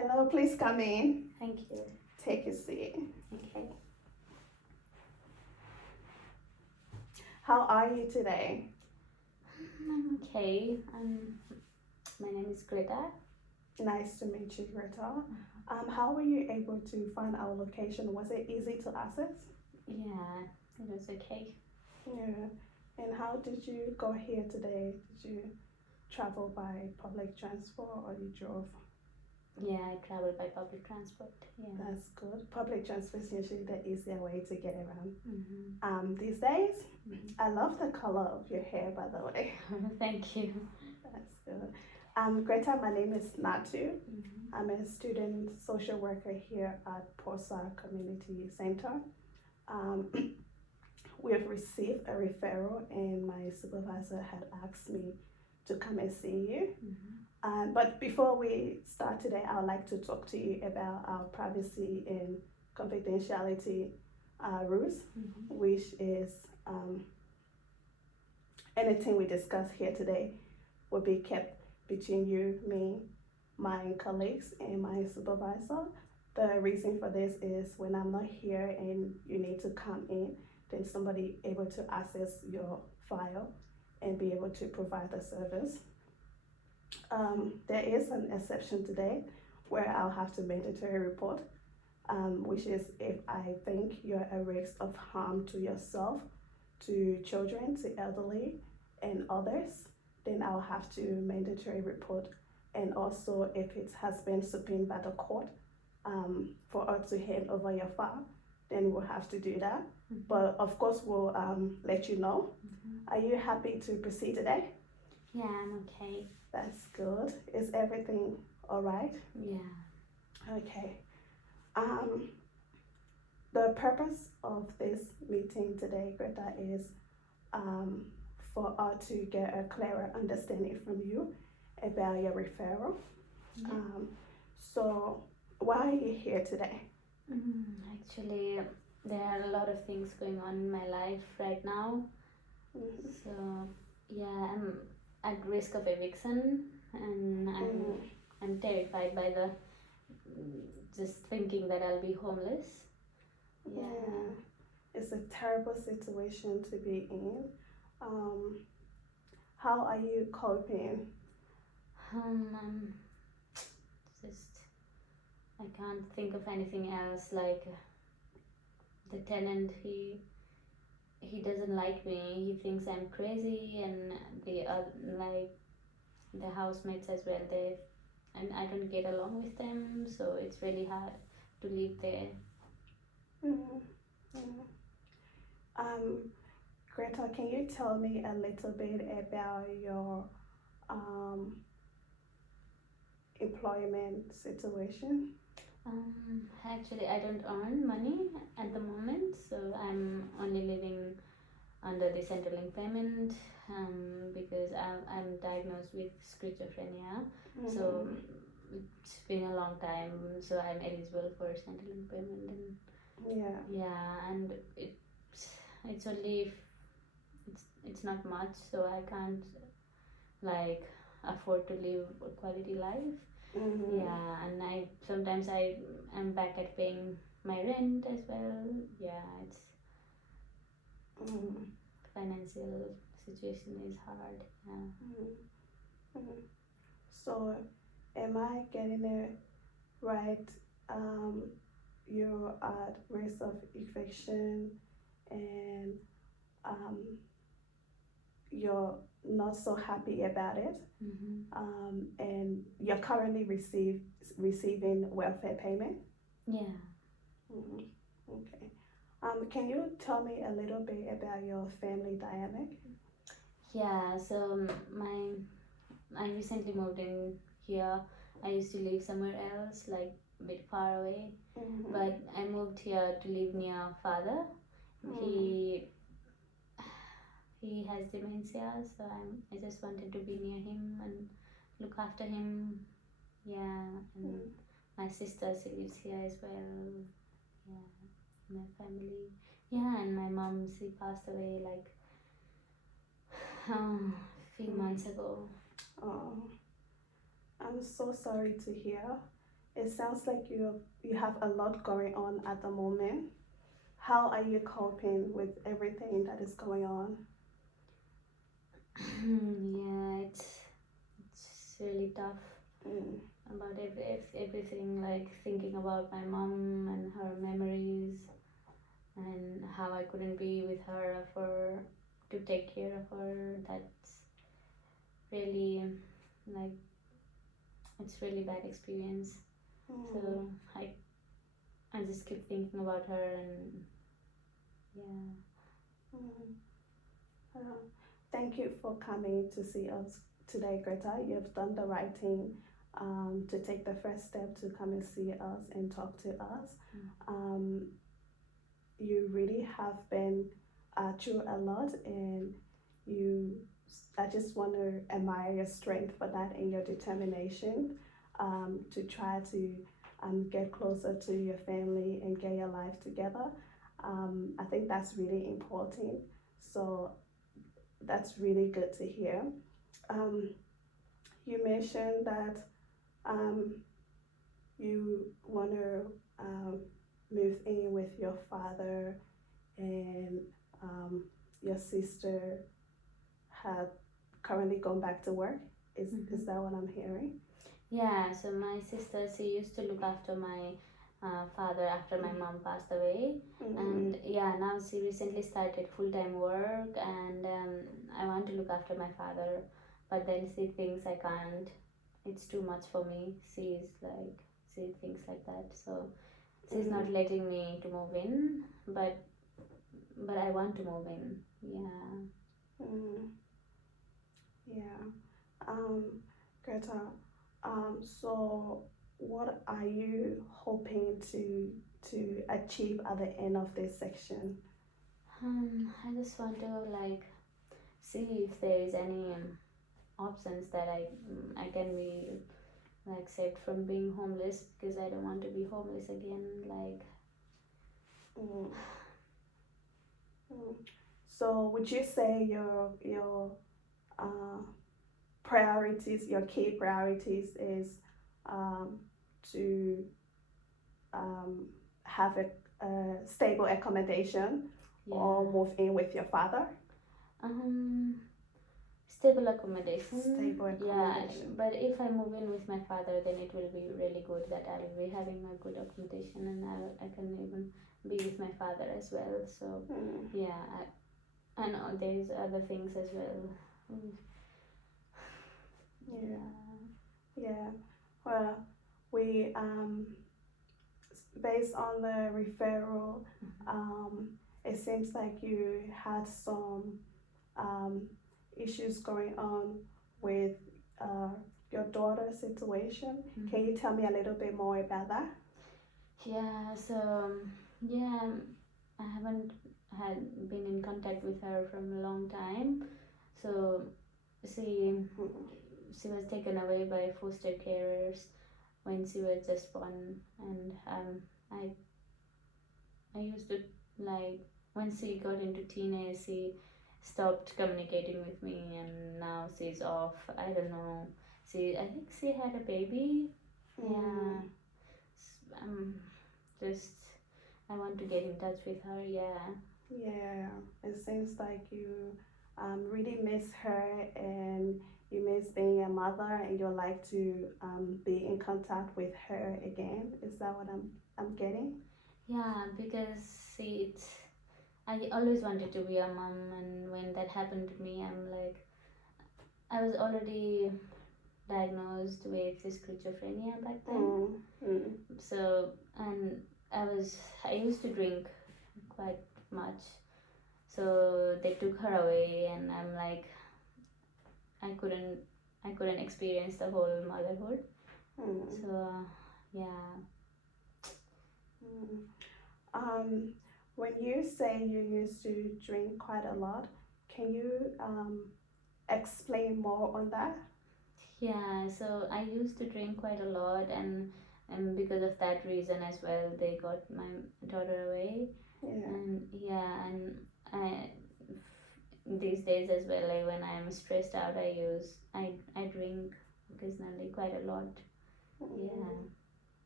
Hello, please come in. Thank you. Take a seat. Okay. How are you today? I'm okay. My name is Greta. Nice to meet you, Greta. How were you able to find our location? Was it easy to access? Yeah, it was okay. Yeah. And how did you go here today? Did you travel by public transport or you drove? Yeah, I travel by public transport. Yeah. That's good. Public transport is usually the easier way to get around. Mm-hmm. These days, Mm-hmm. I love the color of your hair, by the way. Thank you. That's good. Greta, my name is Natu. Mm-hmm. I'm a student social worker here at Posa Community Center. Um, we have received a referral, and my supervisor had asked me to come and see you. But before we start today, I would like to talk to you about our privacy and confidentiality rules, Mm-hmm. which is anything we discuss here today will be kept between you, me, my colleagues, and my supervisor. The reason for this is when I'm not here and you need to come in, then somebody able to access your file and be able to provide the service. There is an exception today where I'll have to mandatory report, which is if I think you're a risk of harm to yourself, to children, to elderly, and others, then I'll have to mandatory report. And also, if it has been subpoenaed by the court for us to hand over your file, then we'll have to do that. Mm-hmm. But of course, we'll let you know. Mm-hmm. Are you happy to proceed today? Yeah, I'm okay. That's good. Is everything all right? Yeah. Okay. The purpose of this meeting today, Greta, is for us to get a clearer understanding from you about your referral. Yeah. So, why are you here today? Actually, there are a lot of things going on in my life right now. Mm-hmm. So, yeah, I'm at risk of eviction, and I'm terrified by the just thinking that I'll be homeless. Yeah. It's a terrible situation to be in. How are you coping? Just I can't think of anything else. Like the tenant, he doesn't like me. He thinks I'm crazy, and the like the housemates as well. And I don't get along with them, so it's really hard to live there. Mm-hmm. Mm-hmm. Greta, can you tell me a little bit about your employment situation? Actually, I don't earn money at the moment, so I'm only living under the central employment because I'm diagnosed with schizophrenia. So it's been a long time, so I'm eligible for central employment. And and it's only it's not much, so I can't like afford to live a quality life. Yeah, and I sometimes I am back at paying my rent as well. Yeah, it's financial situation is hard. Yeah. So, am I getting it right? You're at risk of eviction, and you're not so happy about it, and you're currently receiving welfare payment. Yeah. Okay. Can you tell me a little bit about your family dynamic? Yeah. So I recently moved in here. I used to live somewhere else, like a bit far away. But I moved here to live near father. He has dementia, so I just wanted to be near him and look after him. Yeah, and my sister, she lives here as well. Yeah, my family. Yeah, and my mom, she passed away like a few months ago. Oh, I'm so sorry to hear. It sounds like you have a lot going on at the moment. How are you coping with everything that is going on? Yeah, it's really tough Mm. about everything, like thinking about my mom and her memories and how I couldn't be with her for to take care of her. That's really like it's really bad experience. Mm. So I just keep thinking about her and yeah. Mm. Uh, Thank you for coming to see us today, Greta. You've done the right thing to take the first step to come and see us and talk to us. Mm. Um, you really have been through a lot, and you. I just want to admire your strength for that and your determination to try to get closer to your family and get your life together. I think that's really important. So that's really good to hear. Um, you mentioned that um, you want to move in with your father, and um, your sister had currently gone back to work. Is that what I'm hearing? Yeah, so my sister, she used to look after my father after my mom passed away, Mm-hmm. and yeah, now she recently started full time work, and I want to look after my father, but then she thinks I can't. It's too much for me. She thinks like that, so she's Mm-hmm. not letting me to move in, but I want to move in. Yeah. Mm-hmm. Yeah. Um, Greta, so what are you hoping to achieve at the end of this section? I just want to like see if there is any options that I can be like saved from being homeless because I don't want to be homeless again. Like Mm. Mm. So would you say your uh, priorities, your key priorities is um, to um, have a stable accommodation yeah, or move in with your father? um, stable accommodation. Stable Yeah, accommodation. but if I move in with my father, then it will be really good that I will be having a good accommodation and I can even be with my father as well. So Mm. yeah, I know there's other things as well. Mm. Yeah, Yeah. yeah. Well, we based on the referral, um, it seems like you had some um, issues going on with uh, your daughter's situation. Can you tell me a little bit more about that? Yeah, so yeah, I haven't had been in contact with her from a long time. So she Mm. she was taken away by foster carers when she was just born, and I used to like when she got into teenage, she stopped communicating with me, and now she's off. I don't know. I think she had a baby. Mm. Yeah, um, just I want to get in touch with her. Yeah. Yeah, it seems like you really miss her, and you miss being a mother, and you like to be in contact with her again. Is that what I'm getting? Yeah, because see, I always wanted to be a mom, and when that happened to me, I'm like, I was already diagnosed with schizophrenia back then. Mm. Mm. So, and I used to drink quite much. So they took her away, and I'm like, I couldn't, I couldn't experience the whole motherhood. Mm. So, yeah. Mm. When you say you used to drink quite a lot, can you explain more on that? Yeah, so I used to drink quite a lot, and because of that reason as well, they got my daughter away. Yeah. And yeah, and I these days as well, like when I'm stressed out, I drink occasionally quite a lot. Mm. Yeah.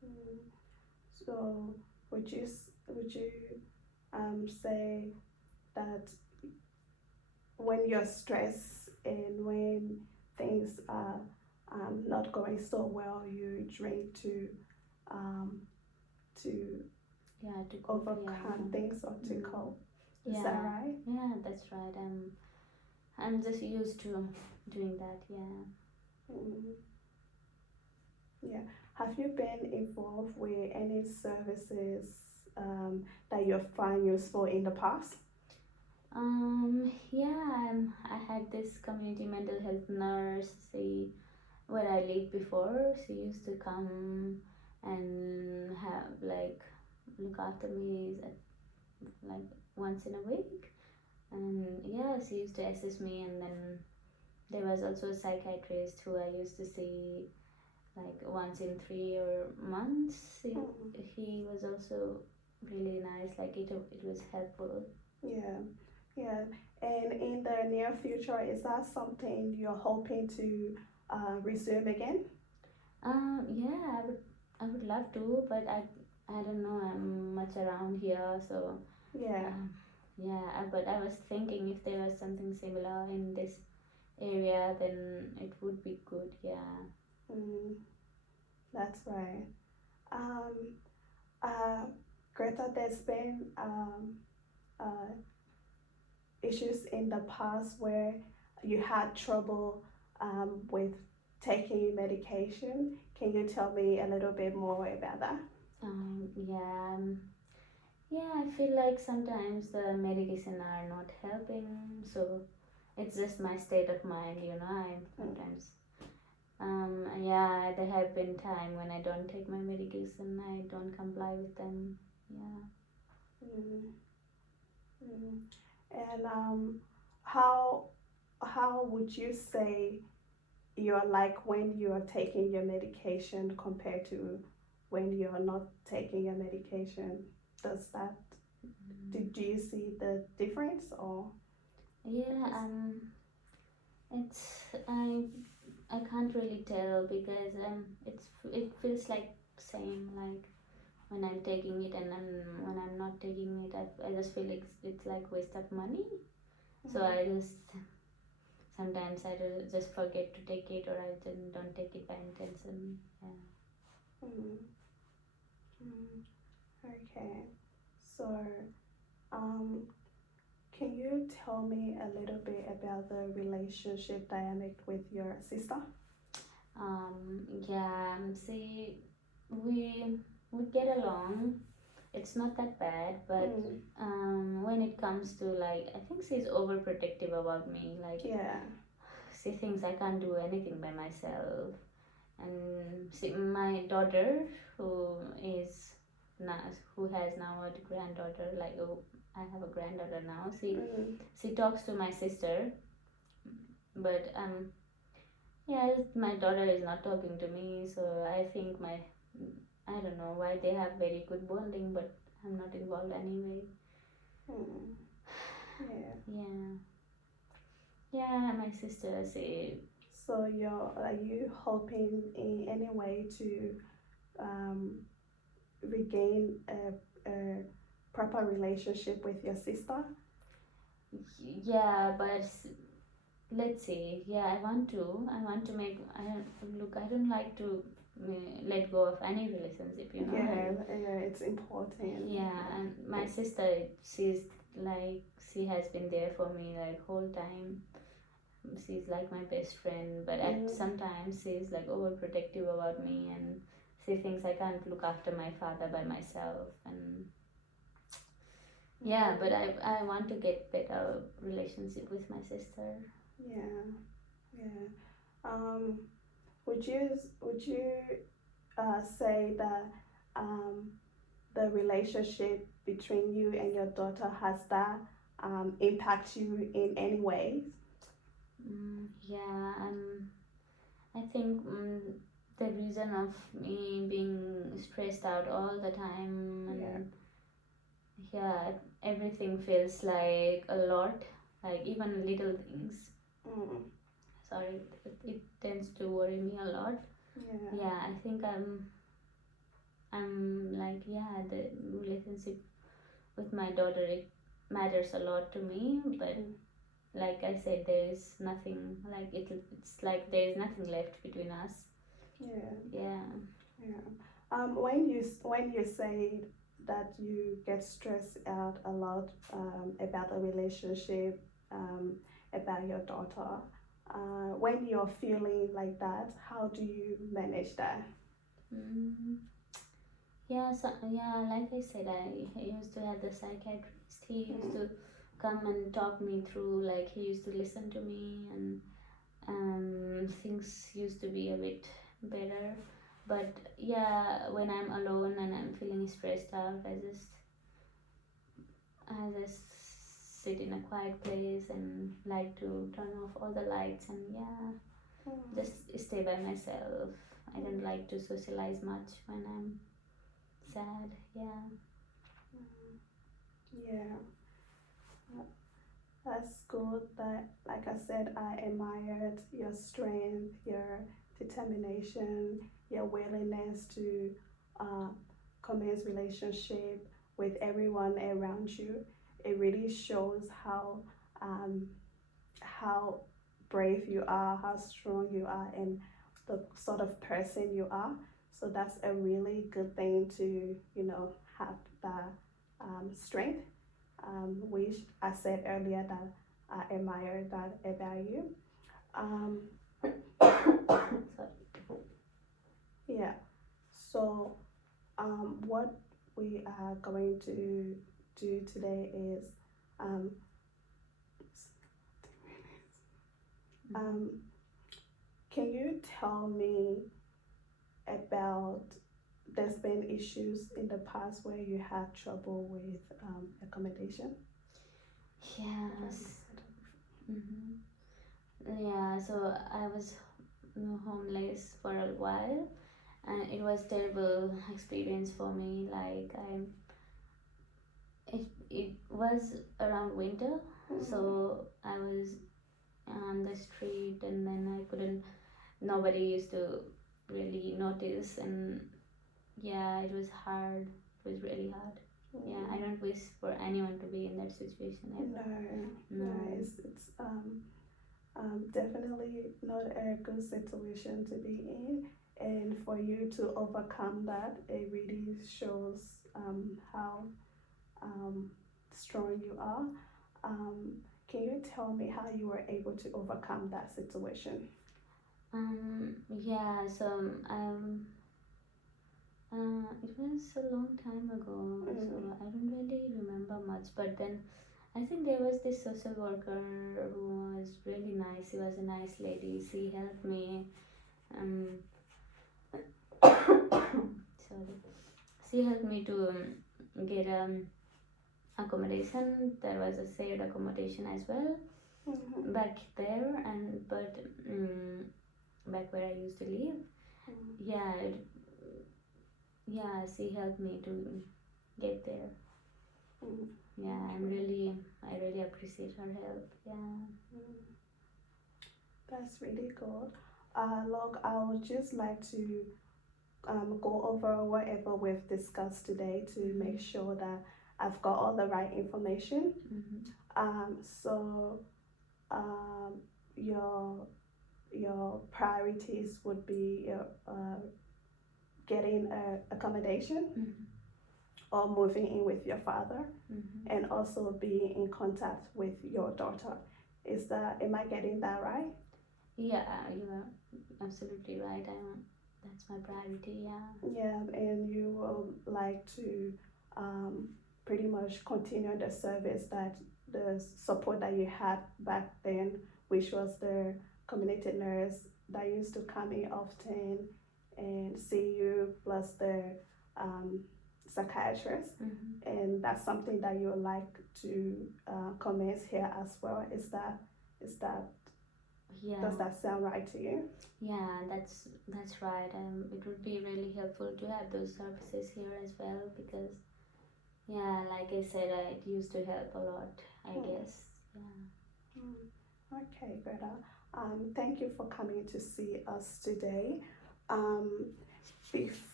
Mm. So would you say that when you're stressed and when things are not going so well, you drink um, to Yeah, to cope. overcome things or to Mm. cope. Is that Yeah, right? yeah, that's right. I'm just used to doing that. Yeah. Mm. Yeah. Have you been involved with any services that you find useful in the past? Yeah, I had this community mental health nurse. Where I lived before, she used to come and have like look after me like once in a week. And yeah, she used to assist me. And then there was also a psychiatrist who I used to see like once in 3 or months. Mm. He was also really nice. Like it was helpful. Yeah. Yeah. And in the near future, is that something you're hoping to resume again? Yeah, I would love to, but I don't know. I'm much around here, so Yeah. um, yeah. But I was thinking if there was something similar in this area, then it would be good. Yeah. Mm, that's right. Um, uh, Greta, there's been uh, issues in the past where you had trouble with taking medication. Can you tell me a little bit more about that? Yeah. Yeah. I feel like sometimes the medication are not helping, so it's just my state of mind. I Mm, sometimes. Yeah, there have been time when I don't take my medication. I don't comply with them. Yeah. mm, mm. And how how would you say you're like when you're taking your medication compared to when you're not taking your medication? Does that do you see the difference or Yeah, is it's I can't really tell because it feels like same like when I'm taking it and then when I'm not taking it, I just feel like it's like waste of money. So mm, I just sometimes I just forget to take it or I just don't take it by intention. Yeah. mm, mm, okay. So um can you tell me a little bit about the relationship dynamic with your sister? Yeah. See, we we get along. It's not that bad, but Mm, when it comes to like, I think she's overprotective about me. Like yeah. she thinks I can't do anything by myself. And see, my daughter, who is now, who has now a granddaughter, like oh, I have a granddaughter now. Mm, She talks to my sister, but yeah, my daughter is not talking to me. So I think I don't know why they have very good bonding, but I'm not involved anyway. mm, yeah. Yeah, yeah, my sister say. So are you hoping in any way to um, regain a proper relationship with your sister? Yeah, but let's see. Yeah, I want to make. I don't look. I don't like to let go of any relationship. Yeah, yeah, it's important. Yeah, and my sister, she's like she has been there for me like whole time. She's like my best friend, but at Mm, sometimes she's like overprotective about me, and she thinks I can't look after my father by myself. And yeah, but mm, I want to get better relationship with my sister. yeah, yeah. Um, would you say that um, the relationship between you and your daughter has that impact you in any way? Yeah, I think the reason of me being stressed out all the time, Yeah. and yeah, everything feels like a lot, like even little things. Mm, Sorry, it tends to worry me a lot. yeah. Yeah, I think like, yeah, the relationship with my daughter, it matters a lot to me, but like I said, there is nothing, like it's like there is nothing left between us. Yeah. Yeah. When you say that you get stressed out a lot about a relationship, about your daughter, when you're feeling like that, how do you manage that? Mm. Yeah, so yeah, like I said, I used to have the psychiatrist. He used to come and talk me through. Like he used to listen to me, and things used to be a bit better. But yeah, when I'm alone and I'm feeling stressed out, I just sit in a quiet place and like to turn off all the lights and yeah, just stay by myself. I don't like to socialize much when I'm sad. Yeah. Yeah, that's good. That, like I said, I admired your strength, your determination, your willingness to uh, commence relationship with everyone around you. It really shows um, how brave you are, how strong you are, and the sort of person you are. So that's a really good thing to, have that strength, which I said earlier that I admire that about you. Um, yeah. So what we are going to do today is um, um, can you tell me about there's been issues in the past where you had trouble with accommodation? Yes. Yeah, so I was homeless for a while, and it was terrible experience for me. Like it was around winter, so I was on the street, and then I couldn't. Nobody used to really notice, and yeah, it was hard. It was really hard. Yeah, I don't wish for anyone to be in that situation ever. No, it's definitely not a good situation to be in. And for you to overcome that, it really shows how strong you are. Um, can you tell me how you were able to overcome that situation? Yeah, so it was a long time ago, so I don't really remember much. But then I think there was this social worker who was really nice. She was a nice lady. She helped me. Um, sorry. She helped me to get accommodation. There was a shared accommodation as well back there, and but back where I used to live. Yeah, yeah. She helped me to get there. Yeah, I really appreciate her help. Yeah. That's really good. Look, I would just like to go over whatever we've discussed today to make sure that I've got all the right information. So your priorities would be getting accommodation or moving in with your father, and also being in contact with your daughter. Am I getting that right? Yeah, you are absolutely right. That's my priority. Yeah. Yeah, and you would like to pretty much continue the service the support that you had back then, which was the community nurse that used to come in often and see you, plus the um, psychiatrist. And that's something that you would like to commence here as well. Is that Yeah. Does that sound right to you? Yeah, that's right. It would be really helpful to have those services here as well because, yeah, like I said, it used to help a lot. I guess. Yeah. Okay, Greta. Thank you for coming to see us today. Um, before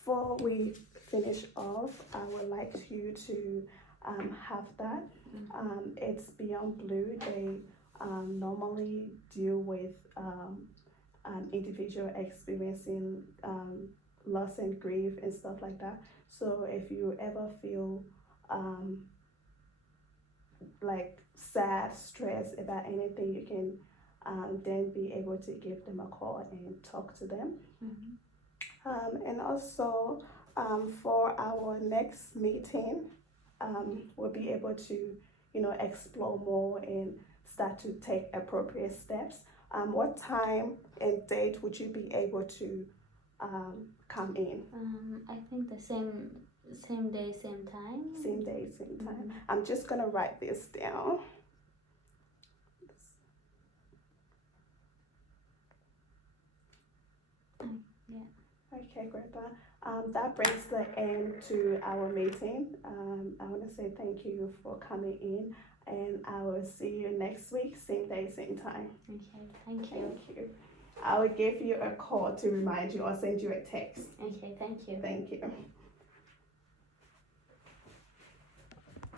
before we finish off, I would like you to have that. It's Beyond Blue. They normally deal with an individual experiencing loss and grief and stuff like that. So if you ever feel like sad, stressed about anything, you can then be able to give them a call and talk to them. And also for our next meeting, we'll be able to, explore more and start to take appropriate steps. What time and date would you be able to come in? I think the same day, same time. Same day, same time. I'm just gonna write this down. Yeah. Okay, Greta. That brings the end to our meeting. I want to say thank you for coming in, and I will see you next week, same day, same time. Okay, thank you. Thank you. I will give you a call to remind you or send you a text. Okay, thank you. Thank you.